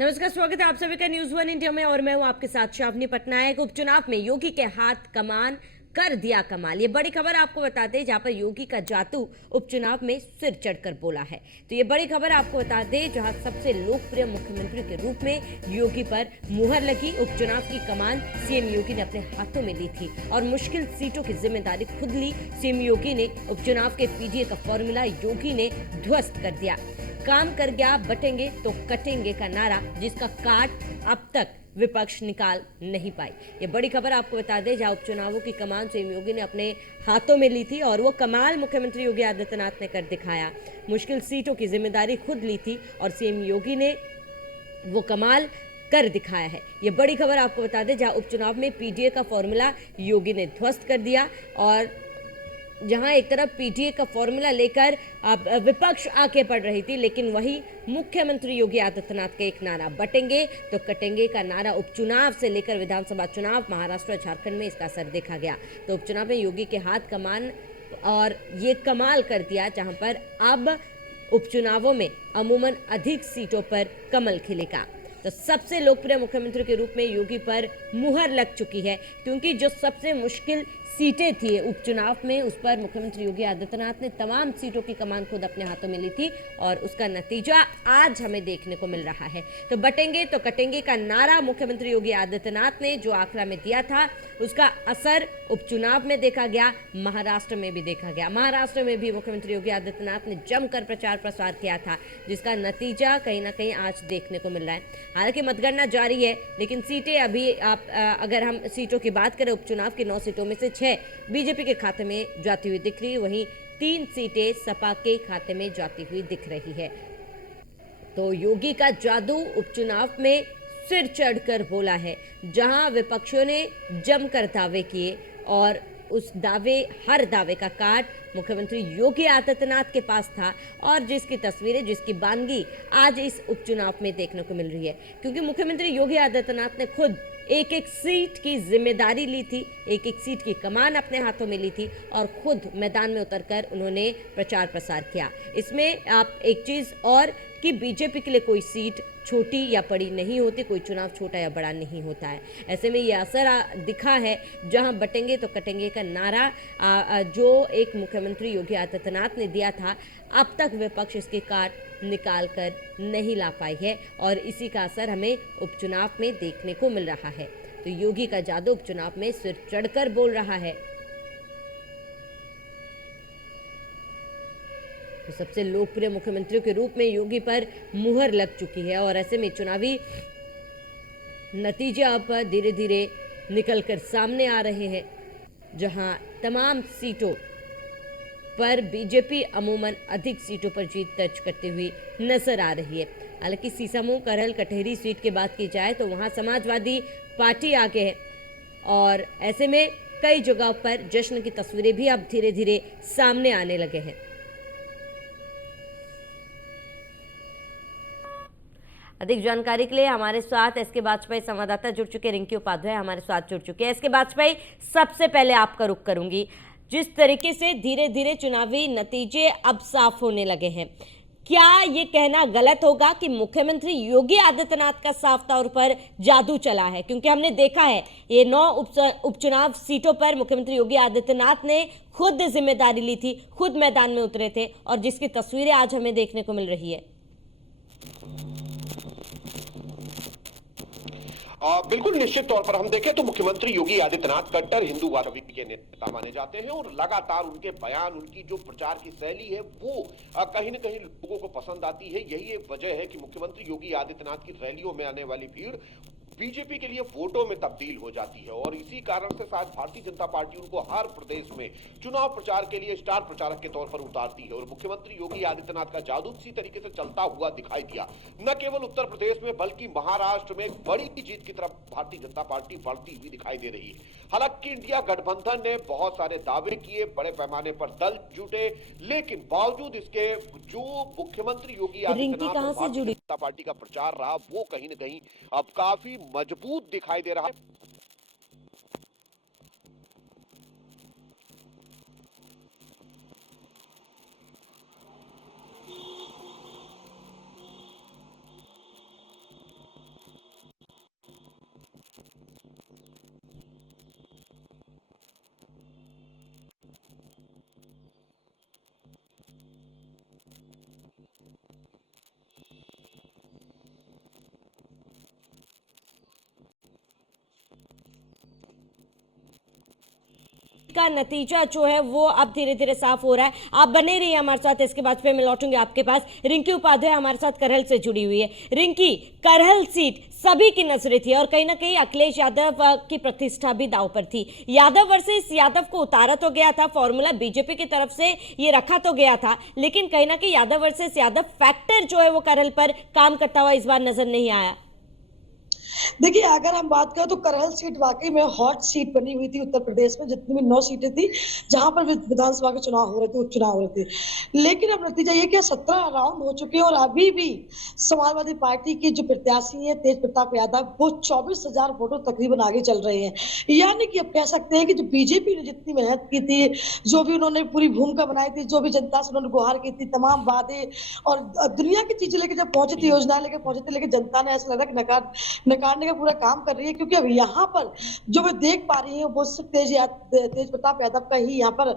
नमस्कार, स्वागत है आप सभी का न्यूज वन इंडिया में और मैं हूं आपके साथ शावनी पटनायक। उपचुनाव में योगी के हाथ कमान कर दिया कमाल, ये बड़ी खबर आपको बताते हैं, जहां पर योगी का जादू उपचुनाव में सिर चढ़कर बोला है। तो ये बड़ी खबर आपको बता दें, जहां सबसे लोकप्रिय मुख्यमंत्री के रूप में योगी पर मुहर लगी। उपचुनाव की कमान सीएम योगी ने अपने हाथों में ली थी और मुश्किल सीटों की जिम्मेदारी खुद ली। सीएम योगी ने उपचुनाव के पीडीए का फॉर्मूला योगी ने ध्वस्त कर दिया। काम कर गया बटेंगे तो कटेंगे का नारा, जिसका काट अब तक विपक्ष निकाल नहीं पाई। ये बड़ी खबर आपको बता दें, जहां उपचुनावों की कमान सीएम योगी ने अपने हाथों में ली थी और वो कमाल मुख्यमंत्री योगी आदित्यनाथ ने कर दिखाया। मुश्किल सीटों की जिम्मेदारी खुद ली थी और सीएम योगी ने वो कमाल कर दिखाया है। ये बड़ी खबर आपको बता दें, जहां उपचुनाव में पीडीए का फॉर्मूला योगी ने ध्वस्त कर दिया और जहां एक तरफ पीडीए का फॉर्मूला लेकर विपक्ष आके पड़ रही थी, लेकिन वही मुख्यमंत्री योगी आदित्यनाथ का एक नारा, बटेंगे तो कटेंगे का नारा, उपचुनाव से लेकर विधानसभा चुनाव, महाराष्ट्र झारखंड में इसका असर देखा गया। तो उपचुनाव में योगी के हाथ कमान और ये कमाल कर दिया, जहां पर अब उपचुनावों में अमूमन अधिक सीटों पर कमल खिलेगा। तो सबसे लोकप्रिय मुख्यमंत्री के रूप में योगी पर मुहर लग चुकी है, क्योंकि जो सबसे मुश्किल सीटें थी उपचुनाव में, उस पर मुख्यमंत्री योगी आदित्यनाथ ने तमाम सीटों की कमान खुद अपने हाथों में ली थी और उसका नतीजा आज हमें देखने को मिल रहा है। तो बटेंगे तो कटेंगे का नारा मुख्यमंत्री योगी आदित्यनाथ ने जो आंकड़ा में दिया था, उसका असर उपचुनाव में देखा गया, महाराष्ट्र में भी देखा गया। महाराष्ट्र में भी मुख्यमंत्री योगी आदित्यनाथ ने जमकर प्रचार प्रसार किया था, जिसका नतीजा कहीं ना कहीं आज देखने को मिल रहा है। हालांकि मतगणना जारी है, लेकिन सीटें अभी अगर हम सीटों की बात करें, उपचुनाव की 9 सीटों में से 6 बीजेपी के खाते में जाती हुई दिख रही है, वहीं 3 सीटें सपा के खाते में जाती हुई दिख रही है। तो योगी का जादू उपचुनाव में सिर चढ़कर बोला है, जहां विपक्षियों ने जमकर दावे किए और उस हर दावे का काट मुख्यमंत्री योगी आदित्यनाथ के पास था और जिसकी तस्वीरें, जिसकी बानगी आज इस उपचुनाव में देखने को मिल रही है। क्योंकि मुख्यमंत्री योगी आदित्यनाथ ने खुद एक एक सीट की जिम्मेदारी ली थी, एक एक सीट की कमान अपने हाथों में ली थी और खुद मैदान में उतरकर उन्होंने प्रचार प्रसार किया। इसमें आप एक चीज और कि बीजेपी के लिए कोई सीट छोटी या बड़ी नहीं होती, कोई चुनाव छोटा या बड़ा नहीं होता है। ऐसे में ये असर दिखा है, जहां बटेंगे तो कटेंगे का नारा जो एक मुख्यमंत्री योगी आदित्यनाथ ने दिया था, अब तक विपक्ष इसके काट निकाल कर नहीं ला पाई है और इसी का असर हमें उपचुनाव में देखने को मिल रहा है। तो योगी का जादू उपचुनाव में सिर चढ़कर बोल रहा है। तो सबसे लोकप्रिय मुख्यमंत्रियों के रूप में योगी पर मुहर लग चुकी है और ऐसे में चुनावी नतीजे अब धीरे धीरे निकलकर सामने आ रहे हैं, जहां तमाम सीटों पर बीजेपी अमूमन अधिक सीटों पर जीत दर्ज करते हुए नजर आ रही है। हालांकि सीसामऊ, करहल, कटहरी सीट की बात की जाए तो वहां समाजवादी पार्टी आगे है और ऐसे में कई जगहों पर जश्न की तस्वीरें भी अब धीरे धीरे सामने आने लगे हैं। अधिक जानकारी के लिए हमारे साथ एसके बाजपेयी संवाददाता जुड़ चुके, रिंकी उपाध्याय हमारे साथ जुड़ चुके हैं। एसके बाजपेयी, सबसे पहले आपका रुख करूंगी, जिस तरीके से धीरे धीरे चुनावी नतीजे अब साफ होने लगे हैं, क्या ये कहना गलत होगा कि मुख्यमंत्री योगी आदित्यनाथ का साफ तौर पर जादू चला है? क्योंकि हमने देखा है ये 9 उपचुनाव सीटों पर मुख्यमंत्री योगी आदित्यनाथ ने खुद जिम्मेदारी ली थी, खुद मैदान में उतरे थे और जिसकी तस्वीरें आज हमें देखने को मिल रही है। बिल्कुल निश्चित तौर पर हम देखें तो मुख्यमंत्री योगी आदित्यनाथ कट्टर हिंदूवादी के नेता माने जाते हैं और लगातार उनके बयान, उनकी जो प्रचार की शैली है वो कहीं न कहीं लोगों को पसंद आती है। यही एक वजह है कि मुख्यमंत्री योगी आदित्यनाथ की रैलियों में आने वाली भीड़ बीजेपी के लिए वोटों में तब्दील हो जाती है और इसी कारण से शायद भारतीय जनता पार्टी उनको हर प्रदेश में चुनाव प्रचार के लिए स्टार प्रचारक के तौर पर उतारती है और मुख्यमंत्री योगी आदित्यनाथ का जादू इसी तरीके से चलता हुआ दिखाई दिया। न केवल उत्तर प्रदेश में बल्कि महाराष्ट्र में बड़ी जीत की तरफ भारतीय जनता पार्टी बढ़ती हुई दिखाई दे रही है। हालांकि इंडिया गठबंधन ने बहुत सारे दावे किए, बड़े पैमाने पर दल जुटे, लेकिन बावजूद इसके जो मुख्यमंत्री योगी आदित्यनाथ और भारतीय जनता पार्टी का प्रचार रहा वो कहीं न कहीं अब काफी मजबूत दिखाई दे रहा है। का नतीजा जो है वो अब धीरे धीरे साफ हो रहा है। आप बने रहिए हमारे साथ, इसके बाद फिर मैं लौटूंगी आपके पास। रिंकी उपाध्याय हमारे साथ करहल से जुड़ी हुई है। रिंकी, करहल सीट सभी की नजरें थी और कहीं ना कहीं अखिलेश यादव की प्रतिष्ठा भी दांव पर थी। यादव वर्सेस यादव को उतारा तो गया था, फॉर्मूला बीजेपी की तरफ से ये रखा तो गया था, लेकिन कहीं ना कहीं यादव वर्सेस यादव फैक्टर जो है वो करहल पर काम करता हुआ इस बार नजर नहीं आया। देखिए, अगर हम बात करें तो करहल सीट वाकई में हॉट सीट बनी हुई थी उत्तर प्रदेश में, जितनी भी 9 सीटें थी जहां पर विधानसभा के चुनाव हो रहे थे, उपचुनाव हो रहे थे। लेकिन अब नतीजा ये कि 17 राउंड हो चुके हैं और अभी भी समाजवादी पार्टी की जो प्रत्याशी है तेज प्रताप यादव, वो 24,000 वोटों तकरीबन आगे चल रहे हैं। यानी कि अब कह सकते हैं कि जो बीजेपी ने जितनी मेहनत की थी, जो भी उन्होंने पूरी भूमिका बनाई थी, जो भी जनता से उन्होंने गुहार की थी, तमाम वादे और दुनिया की चीजें लेके जब पहुंचे थे, योजनाएं लेके पहुंचे थे, लेकिन जनता ने ऐसा लगा कि नकारने का पूरा काम कर रही है। क्योंकि अब यहाँ पर जो मैं देख पा रही हूँ वो सिर्फ तेज प्रताप यादव का ही यहाँ पर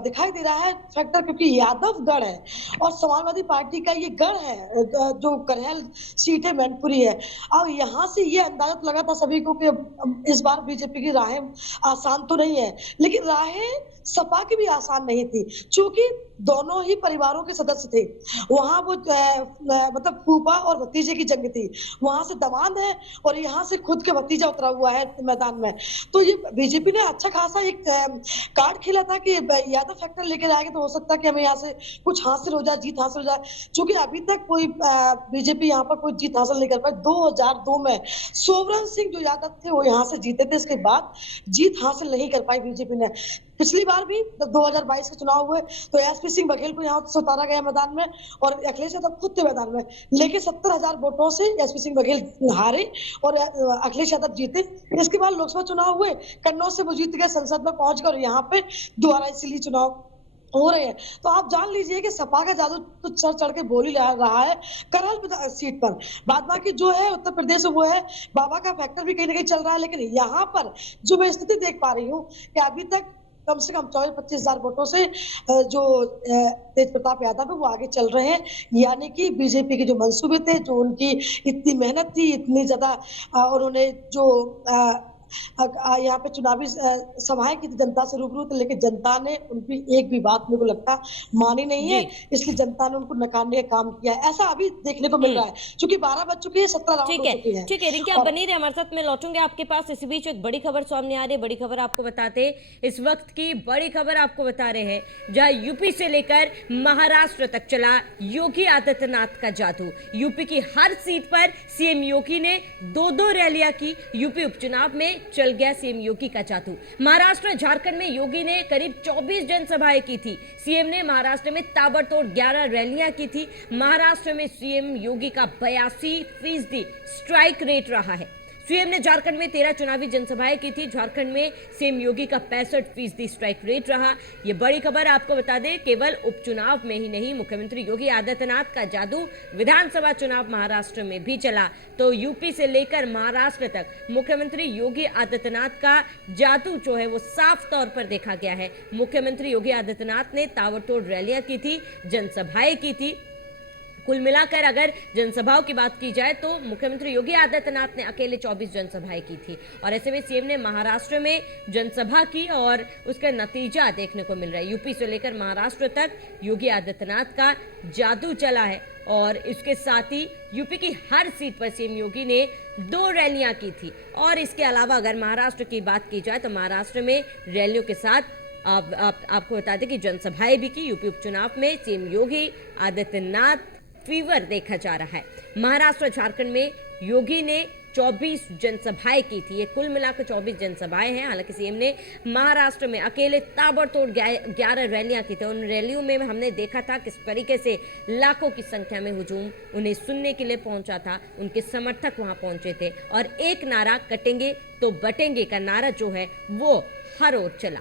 दिखाई दे रहा है फैक्टर, क्योंकि यादव गढ़ है और समाजवादी पार्टी का ये गढ़ है, जो करहल सीट है मैनपुरी है। और यहाँ से ये अंदाजा तो लगा था सभी को कि इस बार बीजेपी की राहें आसान तो नहीं है, लेकिन राहें सपा की भी आसान नहीं थी, क्योंकि दोनों ही परिवारों के सदस्य थे वहां। वो मतलब फूफा और भतीजे की जंग थी, वहां से दामाद है और यहाँ से खुद के भतीजा उतरा हुआ है मैदान में। तो ये बीजेपी ने अच्छा खासा एक कार्ड खेला था कि यादव फैक्टर लेकर आएंगे तो हो सकता है कि हमें यहाँ से कुछ हासिल हो जाए, जीत हासिल हो जाए। क्योंकि अभी तक कोई बीजेपी यहाँ पर कोई जीत हासिल नहीं कर पाई। 2002 में सोवरन सिंह जो यादव थे वो यहाँ से जीते थे, इसके बाद जीत हासिल नहीं कर पाई बीजेपी ने। पिछली बार भी जब 2022 के चुनाव हुए तो एसपी सिंह बघेल को यहाँ से उतारा गया मैदान में और अखिलेश यादव खुद थे मैदान में, लेकिन 70,000 वोटों से एसपी सिंह बघेल हारे और अखिलेश यादव जीते। इसके बाद लोकसभा चुनाव हुए, कन्नौज से वो जीत गए, संसद में पहुंच गए और यहाँ पे दोबारा इसलिए चुनाव हो रहे हैं। तो आप जान लीजिए कि सपा का जादू तो चढ़ चढ़ के बोल ही रहा है करहल सीट पर। बाद बाकी जो है उत्तर प्रदेश में वो है बाबा का फैक्टर भी कहीं ना कहीं चल रहा है। लेकिन यहाँ पर जो मैं स्थिति देख पा रही हूँ कि अभी तक कम से कम 24-25,000 वोटों से जो तेज प्रताप यादव है वो आगे चल रहे हैं। यानी कि बीजेपी के जो मंसूबे थे, जो उनकी इतनी मेहनत थी, इतनी ज्यादा उन्होंने जो यहाँ पे चुनावी सभाएं की थी जनता से रूबरू थे, लेकिन जनता ने उनकी एक भी बात मेरे को लगता मानी नहीं है, इसलिए जनता ने उनको नकारने का काम किया है। ऐसा अभी देखने को मिल रहा है, क्योंकि 12 बज चुकी है, 17 राउंड हो चुके हैं। ठीक है रिंकी, आप बनी रहे हमारे साथ, मैं लौटूंगे आपके पास। इसी बीच एक बड़ी खबर सामने आ रही है, बड़ी खबर आपको बताते, इस वक्त की बड़ी खबर आपको बता रहे हैं, जहां यूपी से लेकर महाराष्ट्र तक चला योगी आदित्यनाथ का जादू। यूपी की हर सीट पर सीएम योगी ने 2-2 रैलियां की। यूपी उपचुनाव में चल गया सीएम योगी का जादू। महाराष्ट्र झारखंड में योगी ने करीब 24 जनसभाएं की थी। सीएम ने महाराष्ट्र में ताबड़तोड़ 11 रैलियां की थी। महाराष्ट्र में सीएम योगी का 82% स्ट्राइक रेट रहा है। सीएम ने झारखंड में 13 चुनावी जनसभाएं की थी। झारखंड में सीएम योगी का 65% स्ट्राइक रेट रहा। ये बड़ी खबर आपको बता दें, केवल उपचुनाव में ही नहीं, मुख्यमंत्री योगी आदित्यनाथ का जादू विधानसभा चुनाव महाराष्ट्र में भी चला। तो यूपी से लेकर महाराष्ट्र तक मुख्यमंत्री योगी आदित्यनाथ का जादू जो है वो साफ तौर पर देखा गया है। मुख्यमंत्री योगी आदित्यनाथ ने ताबड़तोड़ रैलियां की थी, जनसभाएं की थी। कुल मिलाकर अगर जनसभाओं की बात की जाए तो मुख्यमंत्री योगी आदित्यनाथ ने अकेले 24 जनसभाएं की थी। और ऐसे में सीएम ने महाराष्ट्र में जनसभा की और उसका नतीजा देखने को मिल रहा है। यूपी से लेकर महाराष्ट्र तक योगी आदित्यनाथ का जादू चला है। और इसके साथ ही यूपी की हर सीट पर सीएम योगी ने 2 रैलियां की थी। और इसके अलावा अगर महाराष्ट्र की बात की जाए तो महाराष्ट्र में रैलियों के साथ आपको बता दें कि जनसभाएं भी की। यूपी उपचुनाव में सीएम योगी आदित्यनाथ फीवर देखा जा रहा है। महाराष्ट्र झारखंड में योगी ने 24 जनसभाएं की थी। ये कुल मिलाकर 24 जनसभाएं हैं। हालांकि सीएम ने महाराष्ट्र में अकेले ताबड़तोड़ 11 रैलियां की थी। उन रैलियों में हमने देखा था किस तरीके से लाखों की संख्या में हुजूम उन्हें सुनने के लिए पहुंचा था। उनके समर्थक वहां पहुंचे थे और एक नारा, कटेंगे तो बटेंगे का नारा जो है वो हर ओर चला।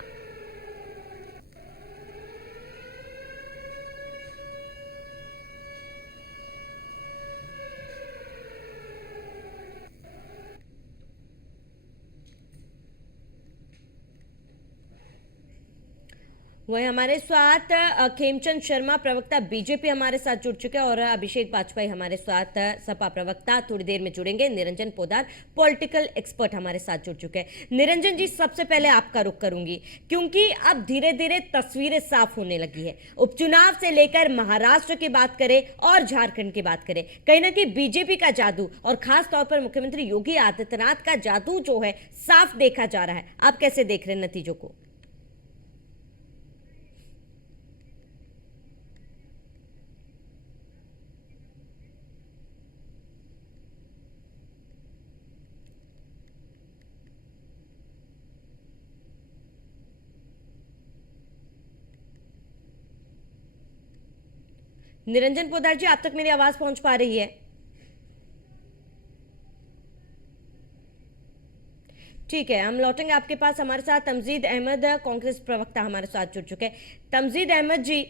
वही हमारे साथ खेमचंद शर्मा प्रवक्ता बीजेपी हमारे साथ जुड़ चुके हैं और अभिषेक बाजपेयी हमारे साथ सपा प्रवक्ता थोड़ी देर में जुड़ेंगे। निरंजन पोद्दार पॉलिटिकल एक्सपर्ट हमारे साथ जुड़ चुके हैं। निरंजन जी, सबसे पहले आपका रुख करूंगी क्योंकि अब धीरे धीरे तस्वीरें साफ होने लगी है। उपचुनाव से लेकर महाराष्ट्र की बात करें और झारखंड की बात करें, कहीं ना कहीं बीजेपी का जादू और खास तौर पर मुख्यमंत्री योगी आदित्यनाथ का जादू जो है साफ देखा जा रहा है। आप कैसे देख रहे हैं नतीजों को? निरंजन पोद्दार जी, आप तक मेरी आवाज पहुंच पा रही है? ठीक है, हम लौटेंगे आपके पास। हमारे साथ तमजीद अहमद कांग्रेस प्रवक्ता हमारे साथ जुड़ चुके हैं। तमजीद अहमद जी,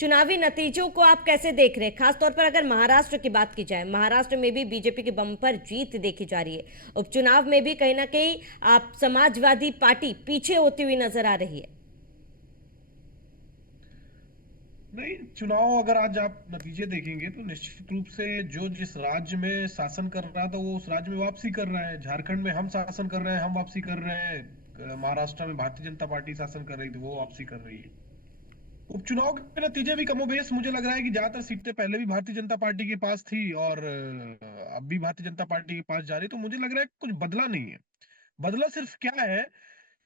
चुनावी नतीजों को आप कैसे देख रहे हैं, खासतौर पर अगर महाराष्ट्र की बात की जाए? महाराष्ट्र में भी बीजेपी की बम्पर जीत देखी जा रही है। उपचुनाव में भी कहीं ना कहीं आप समाजवादी पार्टी पीछे होती हुई नजर आ रही है। नहीं, चुनाव अगर आज आप नतीजे देखेंगे तो निश्चित रूप से जो जिस राज्य में शासन कर रहा था वो उस राज्य में वापसी कर रहा है। झारखंड में हम शासन कर रहे हैं, हम वापसी कर रहे हैं। महाराष्ट्र में भारतीय जनता पार्टी शासन कर रही थी, वो वापसी कर रही है। उपचुनाव के नतीजे भी कमोबेश मुझे लग रहा है कि ज्यादातर सीटें पहले भी भारतीय जनता पार्टी के पास थी और अब भी भारतीय जनता पार्टी के पास जा रही, तो मुझे लग रहा है कुछ बदला नहीं है। बदला सिर्फ क्या है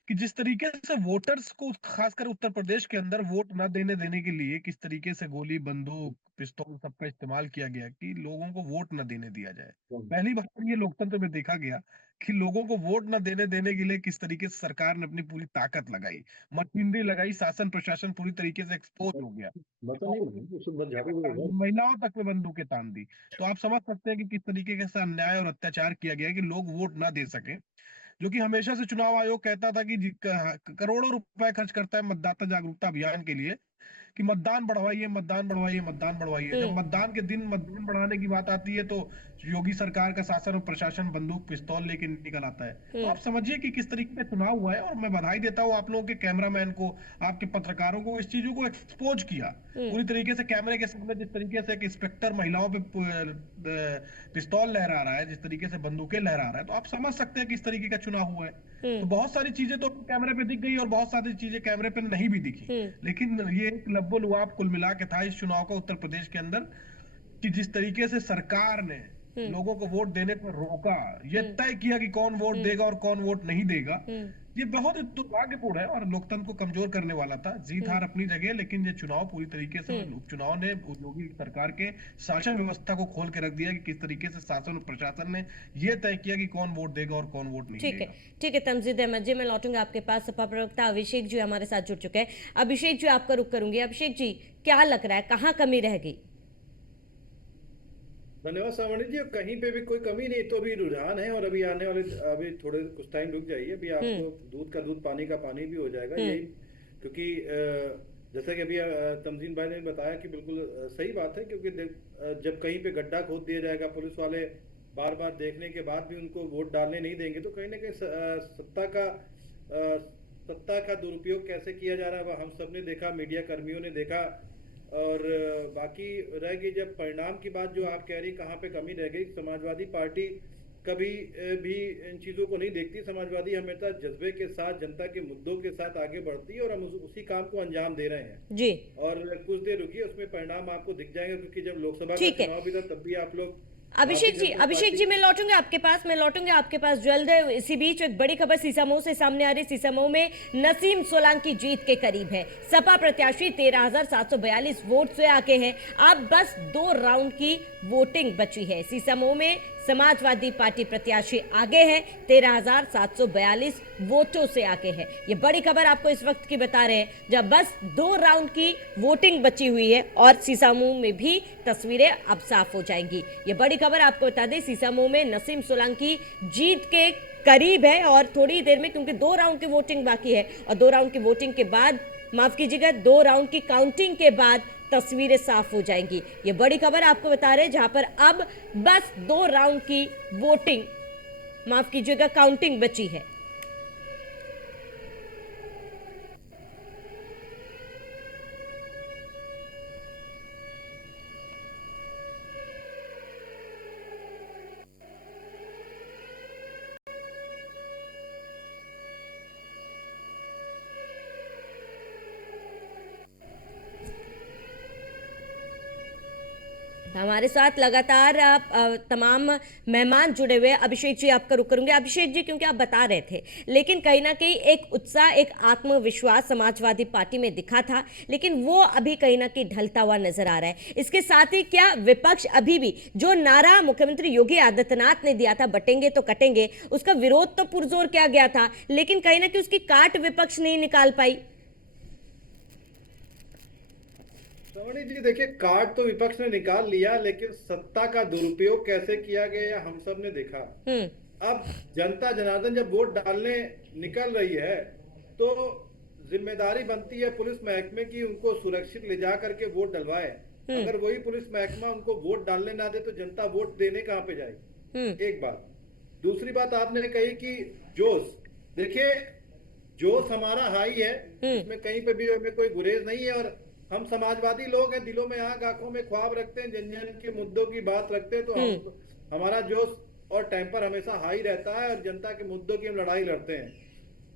कि जिस तरीके से वोटर्स को खासकर उत्तर प्रदेश के अंदर वोट न देने के लिए किस तरीके से गोली, बंदूक, पिस्तौल सबका इस्तेमाल किया गया कि लोगों को वोट न देने दिया जाए। पहली बार ये लोकतंत्र में देखा गया कि लोगों को वोट न देने के लिए किस तरीके से सरकार ने अपनी पूरी ताकत लगाई, मशीनरी लगाई, शासन प्रशासन पूरी तरीके से एक्सपोज हो गया, महिलाओं तक में बंदूकें तान दी। तो आप समझ सकते हैं कि किस तरीके से अन्याय और अत्याचार किया गया कि लोग वोट ना दे सके। जो कि हमेशा से चुनाव आयोग कहता था कि करोड़ों रुपए खर्च करता है मतदाता जागरूकता अभियान के लिए कि मतदान बढ़वाइए, मतदान बढ़वाइए, मतदान बढ़वाइए। जब मतदान के दिन मतदान बढ़ाने की बात आती है तो योगी सरकार का शासन और प्रशासन बंदूक पिस्तौल लेके निकल आता है। तो आप समझिए कि किस तरीके का चुनाव हुआ है। और मैं बधाई देता हूँ आप लोगों के कैमरामैन को, आपके पत्रकारों को, इस चीजों को एक्सपोज किया पूरी तरीके से कैमरे के सामने। जिस तरीके से एक इंस्पेक्टर महिलाओं पे पिस्तौल लहरा रहा है, जिस तरीके से बंदूकें लहरा रहा है, तो आप समझ सकते हैं किस तरीके का चुनाव हुआ है। तो बहुत सारी चीजें तो कैमरे पे दिख गई और बहुत सारी चीजें कैमरे पे नहीं भी दिखी, लेकिन ये एक लब्बो लुआब कुल मिला के था इस चुनाव का उत्तर प्रदेश के अंदर कि जिस तरीके से सरकार ने लोगों को वोट देने पर रोका, ये तय किया कि कौन वोट देगा और कौन वोट नहीं देगा, ये बहुत दुर्भाग्यपूर्ण है और लोकतंत्र को कमजोर करने वाला था। जीत हार अपनी जगह, लेकिन ये चुनाव पूरी तरीके से उपचुनाव ने योगी सरकार के शासन व्यवस्था को खोल के रख दिया कि किस तरीके से शासन और प्रशासन ने ये तय किया कि कौन वोट देगा और कौन वोट नहीं देगा। ठीक है तमजीद अहमद जी, मैं लौटूंगा आपके पास। सपा प्रवक्ता अभिषेक जी हमारे साथ जुड़ चुके हैं। अभिषेक जी, आपका रुख करूंगी। अभिषेक जी, क्या लग रहा है, कहाँ कमी रह गई? धन्यवाद सावनी जी। कहीं पे भी कोई कमी नहीं, तो अभी रुझान है और अभी आने वाले अभी थोड़े कुछ टाइम रुक जाइए, अभी आपको दूध का दूध पानी का पानी भी हो जाएगा। यही क्योंकि जैसा कि अभी तमजीन भाई ने बताया कि बिल्कुल सही बात है, क्योंकि जब कहीं पे गड्ढा खोद दिया जाएगा, पुलिस वाले बार बार देखने के बाद भी उनको वोट डालने नहीं देंगे, तो कहीं ना कहीं सत्ता का दुरुपयोग कैसे किया जा रहा है वह हम सब ने देखा, मीडिया कर्मियों ने देखा। और बाकी रह गई जब परिणाम की बात, जो आप कह रही कहाँ पे कमी रह गई, समाजवादी पार्टी कभी भी इन चीजों को नहीं देखती। समाजवादी हमेशा जज्बे के साथ, जनता के मुद्दों के साथ आगे बढ़ती है और हम उसी काम को अंजाम दे रहे हैं जी। और कुछ देर रुकिए, उसमें परिणाम आपको दिख जाएंगे, क्योंकि जब लोकसभा का चुनाव भी था तब भी आप लोग। अभिषेक जी मैं लौटूंगा आपके पास जल्द। इसी बीच एक बड़ी खबर सीसामऊ से सामने आ रही। सीसामऊ में नसीम सोलंकी जीत के करीब है। सपा प्रत्याशी 13,742 वोट से आगे हैं। अब बस 2 राउंड की वोटिंग बची है। सीसामऊ में समाजवादी पार्टी प्रत्याशी आगे है, 13,742 वोटों से आगे है। ये बड़ी खबर आपको इस वक्त की बता रहे हैं, जब बस 2 राउंड की वोटिंग बची हुई है और सीसामऊ में भी तस्वीरें अब साफ हो जाएंगी। ये बड़ी खबर आपको बता दें, सीसामऊ में नसीम सोलंकी जीत के करीब है और थोड़ी देर में, क्योंकि 2 राउंड की वोटिंग बाकी है और 2 राउंड की वोटिंग के बाद, माफ कीजिएगा, 2 राउंड की काउंटिंग के बाद तस्वीरें साफ हो जाएंगी। ये बड़ी खबर आपको बता रहे हैं, जहां पर अब बस 2 राउंड की वोटिंग, माफ कीजिएगा, काउंटिंग बची है। हमारे साथ लगातार तमाम मेहमान जुड़े हुए हैं। अभिषेक जी, आपका रुख करूंगे। अभिषेक जी, क्योंकि आप बता रहे थे, लेकिन कहीं ना कहीं एक उत्साह, एक आत्मविश्वास समाजवादी पार्टी में दिखा था, लेकिन वो अभी कहीं ना कहीं ढलता हुआ नजर आ रहा है। इसके साथ ही क्या विपक्ष अभी भी जो नारा मुख्यमंत्री योगी आदित्यनाथ ने दिया था, बटेंगे तो कटेंगे, उसका विरोध तो पुरजोर किया गया था, लेकिन कहीं ना कहीं उसकी काट विपक्ष नहीं निकाल पाई? श्रवणी जी, देखिए, कार्ड तो विपक्ष ने निकाल लिया, लेकिन सत्ता का दुरुपयोग कैसे किया गया हम सब ने देखा। अब जनता जनार्दन जब वोट डालने निकल रही है तो जिम्मेदारी बनती है पुलिस महकमे की उनको सुरक्षित ले जा करके वोट डलवाए। अगर वही पुलिस महकमा उनको वोट डालने ना दे तो जनता वोट देने कहां पे जाएगी? एक बात। दूसरी बात आपने कही कि जोश, देखिए, जोश हमारा हाई है, इसमें कहीं पे भी हमें कोई गुरेज नहीं है। और हम समाजवादी लोग हैं, दिलों में आग आंखों में ख्वाब रखते हैं, जन जन के मुद्दों की बात रखते हैं, तो हमारा जोश और टेम्पर हमेशा हाई रहता है और जनता के मुद्दों की हम लड़ाई लड़ते हैं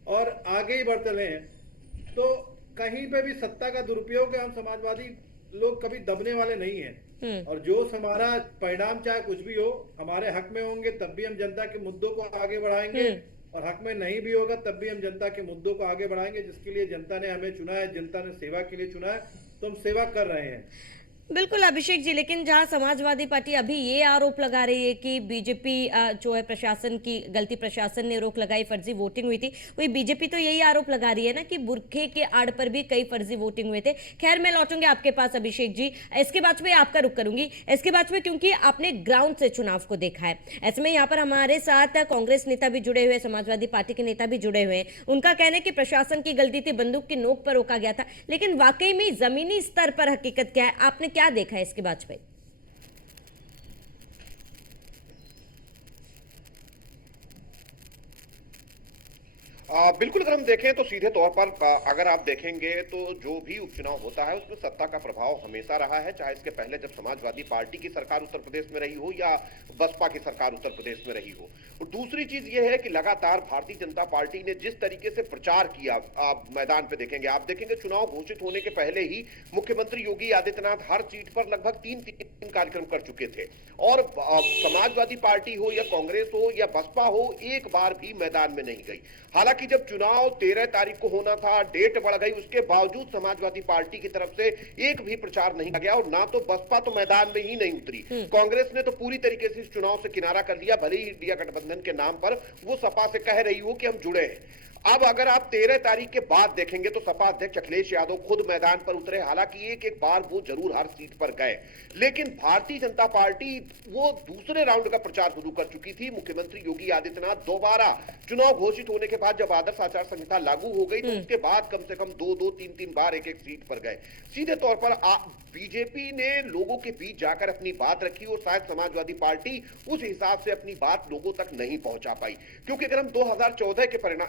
और आगे ही बढ़ते रहे हैं। तो कहीं पे भी सत्ता का दुरुपयोग है, हम समाजवादी लोग कभी दबने वाले नहीं हैं। और जोश हमारा, परिणाम चाहे कुछ भी हो, हमारे हक में होंगे तब भी हम जनता के मुद्दों को आगे बढ़ाएंगे, और हक में नहीं भी होगा तब भी हम जनता के मुद्दों को आगे बढ़ाएंगे। जिसके लिए जनता ने हमें चुना है, जनता ने सेवा के लिए चुना है, तो हम सेवा कर रहे हैं। बिल्कुल अभिषेक जी, लेकिन जहां समाजवादी पार्टी अभी ये आरोप लगा रही है कि बीजेपी जो है प्रशासन की गलती, प्रशासन ने रोक लगाई, फर्जी वोटिंग हुई थी, वही बीजेपी तो यही आरोप लगा रही है ना कि बुरखे के आड़ पर भी कई फर्जी वोटिंग हुए थे। खैर, मैं लौटूंगी आपके पास अभिषेक जी। इसके बाद में आपका रुख करूंगी, इसके बाद में, क्योंकि आपने ग्राउंड से चुनाव को देखा है। ऐसे में यहाँ पर हमारे साथ कांग्रेस नेता भी जुड़े हुए, समाजवादी पार्टी के नेता भी जुड़े हुए हैं। उनका कहना है कि प्रशासन की गलती थी, बंदूक की नोक पर रोका गया था, लेकिन वाकई में जमीनी स्तर पर हकीकत क्या है, आपने क्या देखा है इसके बाद में? बिल्कुल, अगर हम देखें तो सीधे तौर पर अगर आप देखेंगे तो जो भी उपचुनाव होता है उसमें सत्ता का प्रभाव हमेशा रहा है, चाहे इसके पहले जब समाजवादी पार्टी की सरकार उत्तर प्रदेश में रही हो या बसपा की सरकार उत्तर प्रदेश में रही हो। और दूसरी चीज यह है कि लगातार भारतीय जनता पार्टी ने जिस तरीके से प्रचार किया, आप मैदान पे देखेंगे, आप देखेंगे चुनाव घोषित होने के पहले ही मुख्यमंत्री योगी आदित्यनाथ हर सीट पर लगभग तीन कार्यक्रम कर चुके थे, और समाजवादी पार्टी हो या कांग्रेस हो या बसपा हो, एक बार भी मैदान में नहीं गई। हालांकि जब चुनाव 13 तारीख को होना था, डेट बढ़ गई, उसके बावजूद समाजवादी पार्टी की तरफ से एक भी प्रचार नहीं किया गया, और ना तो बसपा तो मैदान में ही नहीं उतरी। कांग्रेस ने तो पूरी तरीके से इस चुनाव से किनारा कर लिया, भले ही इंडिया गठबंधन के नाम पर वो सपा से कह रही हो कि हम जुड़े हैं। अब अगर आप 13 तारीख के बाद देखेंगे तो सपा अध्यक्ष अखिलेश यादव खुद मैदान पर उतरे, हालांकि एक एक बार वो जरूर हर सीट पर गए, लेकिन भारतीय जनता पार्टी वो दूसरे राउंड का प्रचार शुरू कर चुकी थी। मुख्यमंत्री योगी आदित्यनाथ दोबारा चुनाव घोषित होने के बाद जब आदर्श आचार संहिता लागू हो गई तो उसके बाद कम से कम 2-2, 3-3 बार एक एक सीट पर गए। सीधे तौर पर बीजेपी ने लोगों के बीच जाकर अपनी बात रखी, और शायद समाजवादी पार्टी उस हिसाब से अपनी बात लोगों तक नहीं पहुंचा पाई, क्योंकि अगर हम 2014 के परिणाम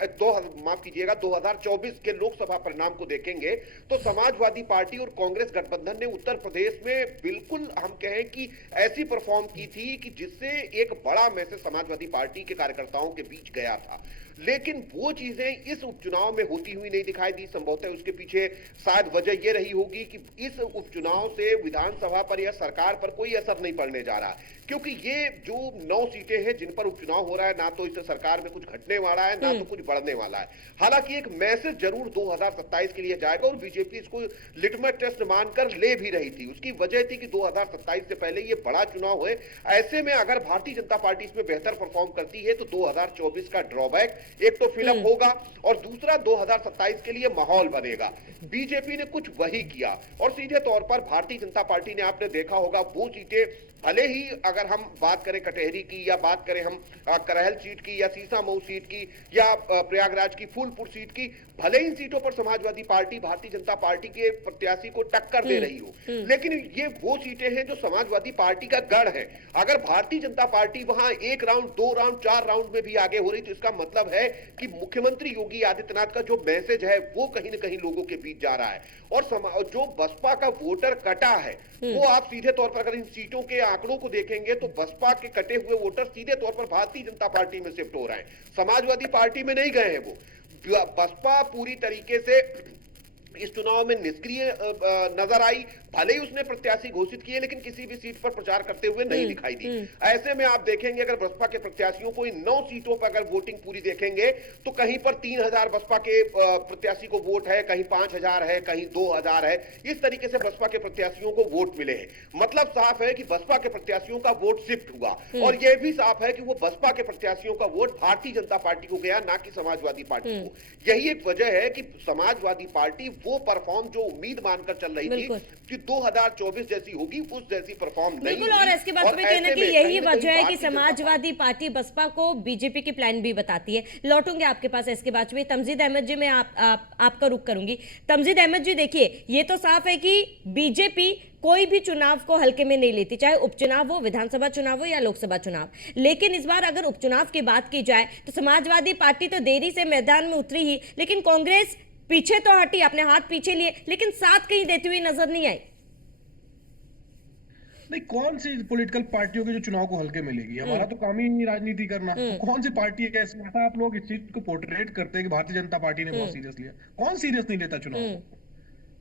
2024 के लोकसभा परिणाम को देखेंगे तो समाजवादी पार्टी और कांग्रेस गठबंधन ने उत्तर प्रदेश में बिल्कुल, हम कहें कि ऐसी परफॉर्म की थी कि जिससे एक बड़ा मैसेज समाजवादी पार्टी के कार्यकर्ताओं के बीच गया था। लेकिन वो चीजें इस उपचुनाव में होती हुई नहीं दिखाई दी। संभवतः उसके पीछे शायद वजह यह रही होगी कि इस उपचुनाव से विधानसभा पर या सरकार पर कोई असर नहीं पड़ने जा रहा, क्योंकि ये जो 9 सीटें हैं जिन पर उपचुनाव हो रहा है, ना तो इससे सरकार में कुछ घटने वाला है, ना तो कुछ बढ़ने वाला है। हालांकि एक मैसेज जरूर 2027 के लिए जाएगा, और बीजेपी इसको लिटमस टेस्ट मानकर ले भी रही थी। उसकी वजह थी कि 2027 से पहले ये बड़ा चुनाव है, ऐसे में अगर भारतीय जनता पार्टी इसमें बेहतर परफॉर्म करती है तो 2024 का ड्रॉबैक एक तो फिलअप होगा, और दूसरा 2027 के लिए माहौल बनेगा। बीजेपी ने कुछ वही किया, और सीधे तौर पर भारतीय जनता पार्टी ने, आपने देखा होगा, वो सीटें भले ही अगर हम बात करें कटहरी की, या बात करें हम करहल सीट की, या सीसामऊ सीट की, या प्रयागराज की फूलपुर सीट की, भले इन सीटों पर समाजवादी पार्टी भारतीय जनता पार्टी के प्रत्याशी को टक्कर दे रही हो, लेकिन ये वो सीटें हैं जो समाजवादी पार्टी का गढ़ है। अगर भारतीय जनता पार्टी वहां 1 राउंड, 2 राउंड, 4 राउंड में भी आगे हो रही तो इसका मतलब है कि मुख्यमंत्री योगी आदित्यनाथ का जो मैसेज है वो कहीं ना कहीं लोगों के बीच जा रहा है। और जो बसपा का वोटर कटा है, वो आप सीधे तौर पर अगर इन सीटों के आंकड़ों को देखेंगे तो बसपा के कटे हुए वोटर सीधे तौर पर भारतीय जनता पार्टी में शिफ्ट हो रहे हैं, समाजवादी पार्टी में नहीं गए हैं। वो बसपा पूरी तरीके से इस चुनाव में निष्क्रिय नजर आई, भले ही उसने प्रत्याशी घोषित किए लेकिन किसी भी सीट पर प्रचार करते हुए नहीं दिखाई दी। ऐसे में आप देखेंगे अगर बसपा के प्रत्याशियों को इन 9 सीटों पर अगर वोटिंग पूरी देखेंगे तो कहीं पर 3000 बसपा के प्रत्याशी को वोट है, कहीं 5000 है, कहीं 2000 है। इस तरीके से बसपा के प्रत्याशियों को वोट मिले हैं। मतलब साफ है कि बसपा के प्रत्याशियों का वोट शिफ्ट हुआ और यह भी साफ है कि वो बसपा के प्रत्याशियों का वोट भारतीय जनता पार्टी को गया, ना कि समाजवादी पार्टी को। यही एक वजह है कि समाजवादी पार्टी वो परफॉर्म जो उम्मीद मानकर चल रही थी कि 2024 जैसी होगी उस जैसी परफॉर्म नहीं बिल्कुल। और इसके बाद में कहना कि यही वजह है कि समाजवादी पार्टी बसपा को बीजेपी की प्लान भी बताती है। लौटूंगे आपके पास इसके बाद में। तमजीद अहमद जी, मैं आपका रुख करूंगी। तमजीद अहमद जी, देखिए ये तो साफ है कि बीजेपी कोई भी चुनाव को हल्के में नहीं लेती, चाहे उपचुनाव हो, विधानसभा चुनाव हो या लोकसभा चुनाव। लेकिन इस बार अगर उपचुनाव की बात की जाए तो समाजवादी पार्टी तो देरी से मैदान में उतरी ही, लेकिन कांग्रेस पीछे तो हटी, अपने हाथ पीछे लिए, लेकिन साथ कहीं देती हुई नजर नहीं आई। नहीं, कौन सी पॉलिटिकल पार्टियों के जो चुनाव को हल्के में लेगी? हमारा तो काम ही नहीं राजनीति करना। तो कौन सी पार्टी है ऐसी? ऐसा आप लोग इस चीज को पोर्ट्रेट करते हैं कि भारतीय जनता पार्टी ने बहुत सीरियस लिया। कौन सीरियस नहीं लेता चुनाव को?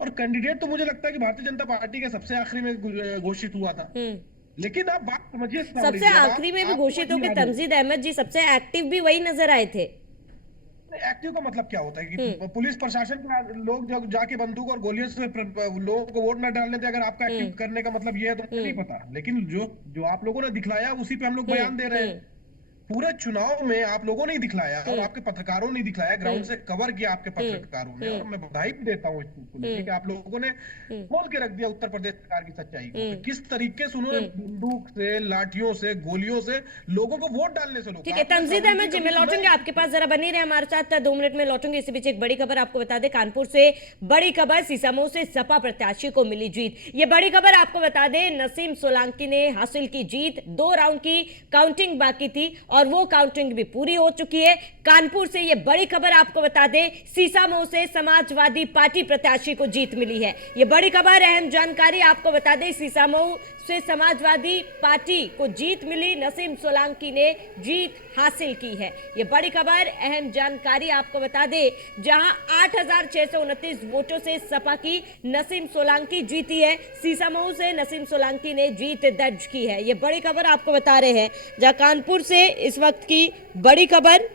और कैंडिडेट तो मुझे लगता है कि भारतीय जनता पार्टी के सबसे आखिरी में घोषित हुआ था। लेकिन आप बात समझिए, सबसे आखिरी में भी घोषित होकर तमजीद अहमद जी सबसे एक्टिव भी वही नजर आए थे। एक्टिव का मतलब क्या होता है कि पुलिस प्रशासन के लोग जब जाके बंदूक और गोलियों से लोगों को वोट न डालने थे, अगर आपका एक्टिव करने का मतलब ये है तो मुझे नहीं पता। लेकिन जो आप लोगों ने दिखलाया उसी पे हम लोग बयान दे रहे हैं। पूरे चुनाव में आप लोगों ने ही दिखलाया और आपके पत्रकारों ने दिखलाया, ग्राउंड से कवर किया आपके पत्रकारों ने। और मैं बधाई भी देता हूँ इस चीज को लेकर कि आप लोगों ने खोल के रख दिया उत्तर प्रदेश सरकार की सच्चाई को, कि किस तरीके से उन्होंने बंदूक से, लाठियों से, गोलियों से लोगों को वोट डालने से ठीक है तमजीद अहमद जी, मैं लौटूंगे आपके पास, जरा बनी रहे हमारे साथ 2 मिनट में लौटूंगे। इसी बीच एक बड़ी खबर आपको बता दें, कानपुर से बड़ी खबर, सीसामऊ से सपा प्रत्याशी को मिली जीत। ये बड़ी खबर आपको बता दें, नसीम सोलंकी ने हासिल की जीत। 2 राउंड की काउंटिंग बाकी थी और वो काउंटिंग भी पूरी हो चुकी है। कानपुर से ये बड़ी खबर आपको बता दें, सीसामऊ से समाजवादी पार्टी प्रत्याशी को जीत मिली है। ये बड़ी खबर, अहम जानकारी आपको बता दें, सीसामऊ से समाजवादी पार्टी को जीत मिली, नसीम सोलंकी ने जीत हासिल की है। ये बड़ी खबर, अहम जानकारी आपको बता दें, जहां 8629 वोटों से सपा की नसीम सोलंकी जीती है, सीसामऊ से नसीम सोलंकी ने जीत दर्ज की है। ये बड़ी खबर आपको बता रहे हैं, जहां कानपुर से इस वक्त की बड़ी खबर,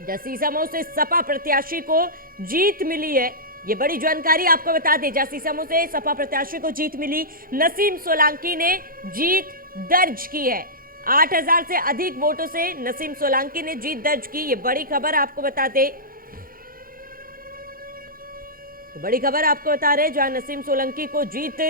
जहां सीसामऊ से सपा प्रत्याशी को जीत मिली है। ये बड़ी जानकारी आपको बता दें, जहां सीसामऊ से सपा प्रत्याशी को जीत मिली, नसीम सोलंकी ने जीत दर्ज की है। 8000 से अधिक वोटों से नसीम सोलंकी ने जीत दर्ज की। ये बड़ी खबर आपको बता दें, बड़ी खबर आपको बता रहे हैं, जहां नसीम सोलंकी को जीत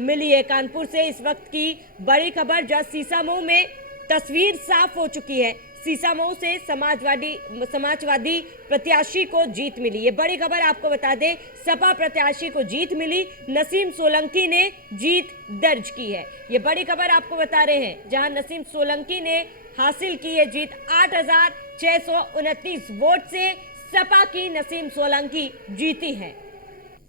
मिली है। कानपुर से इस वक्त की बड़ी खबर, जहां सीसामऊ में तस्वीर साफ हो चुकी है, सीसामऊ से समाजवादी प्रत्याशी को जीत मिली। ये बड़ी खबर आपको बता दें, सपा प्रत्याशी को जीत मिली, नसीम सोलंकी ने जीत दर्ज की है। ये बड़ी खबर आपको बता रहे हैं, जहां नसीम सोलंकी ने हासिल की है जीत। 8629 वोट से सपा की नसीम सोलंकी जीती है।